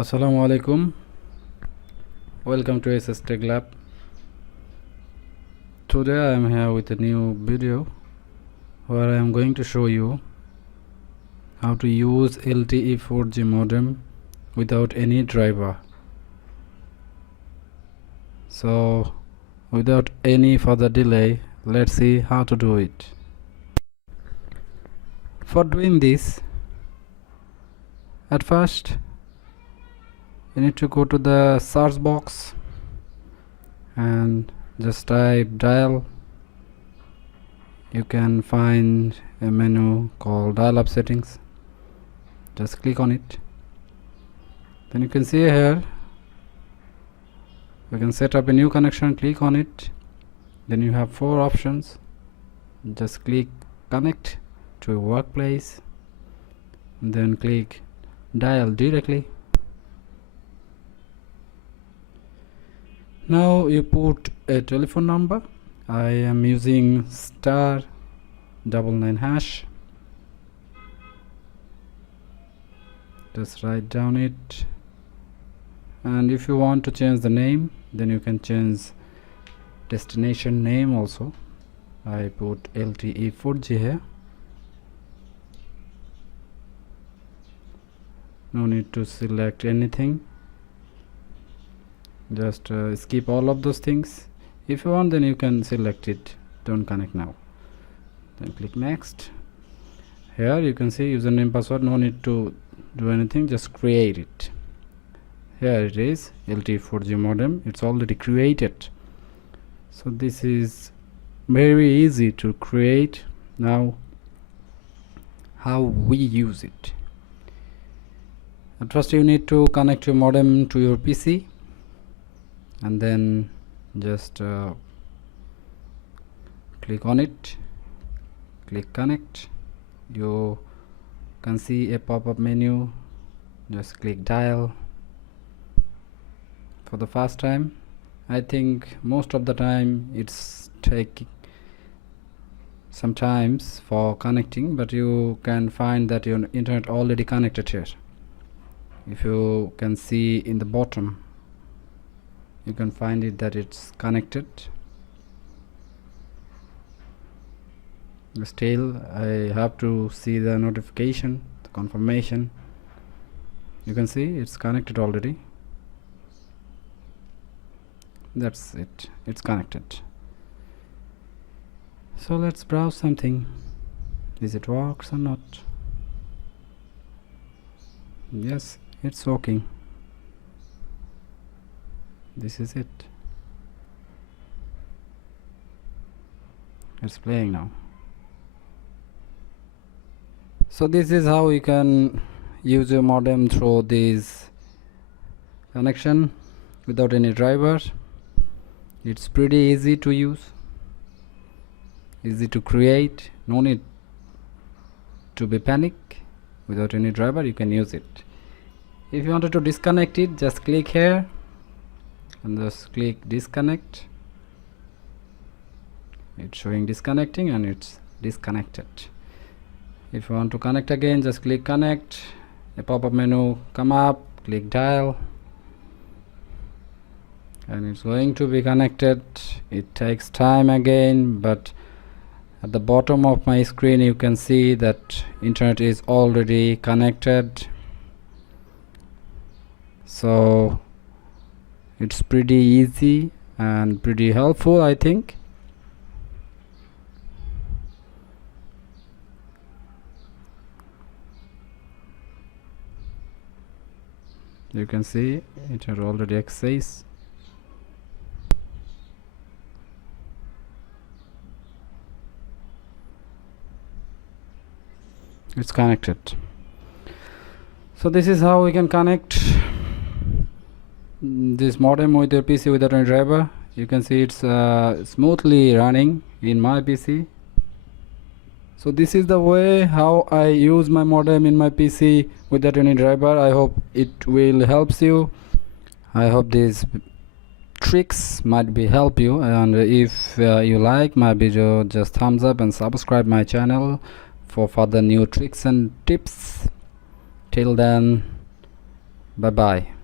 Assalamu alaikum. Welcome to SS Tech Lab. Today I am here with a new video where I am going to show you how to use LTE 4G modem without any driver. So without any further delay, let's see how to do it. For doing this, at first you need to go to the search box and just type dial. You can find a menu called dial-up settings. Just click on it. Then you can see here we can set up a new connection. Click on it. Then you have 4 options. Just click connect to a workplace and then click dial directly. Now you put a telephone number. I am using *99#. Just write down it, and if you want to change the name, then you can change destination name also. I put LTE 4G here. No need to select anything. Just skip all of those things. If you want, then you can select it, don't connect now. Then click next. Here you can see username, password. No need to do anything, just create it. Here it is, LTE 4G modem. It's already created, so this is very easy to create. Now how we use it: at first you need to connect your modem to your PC, and then just click on it, click connect. You can see a pop-up menu. Just click dial. For the first time, I think most of the time it's taking some times for connecting, but you can find that your internet already connected here. If you can see in the bottom, you can find it that it's connected. Still I have to see the notification, the confirmation. You can see it's connected already. That's it, it's connected. So let's browse something. Is it works or not? Yes, it's working. This is it. It's playing now. So this is how you can use your modem through this connection without any driver. It's pretty easy to use, easy to create. No need to be panic. Without any driver you can use it. If you wanted to disconnect it, just click here and just click disconnect. It's showing disconnecting and it's disconnected. If you want to connect again, just click connect. A pop-up menu come up, click dial, and it's going to be connected. It takes time again, but at the bottom of my screen you can see that internet is already connected. So it's pretty easy and pretty helpful, I think. You can see it had already access. It's connected. So this is how we can connect this modem with your PC without any driver. You can see it's smoothly running in my PC. So this is the way how I use my modem in my PC without any driver. I hope it will helps you. I hope these tricks might be help you, and if you like my video, just thumbs up and subscribe my channel for further new tricks and tips. Till then, Bye bye.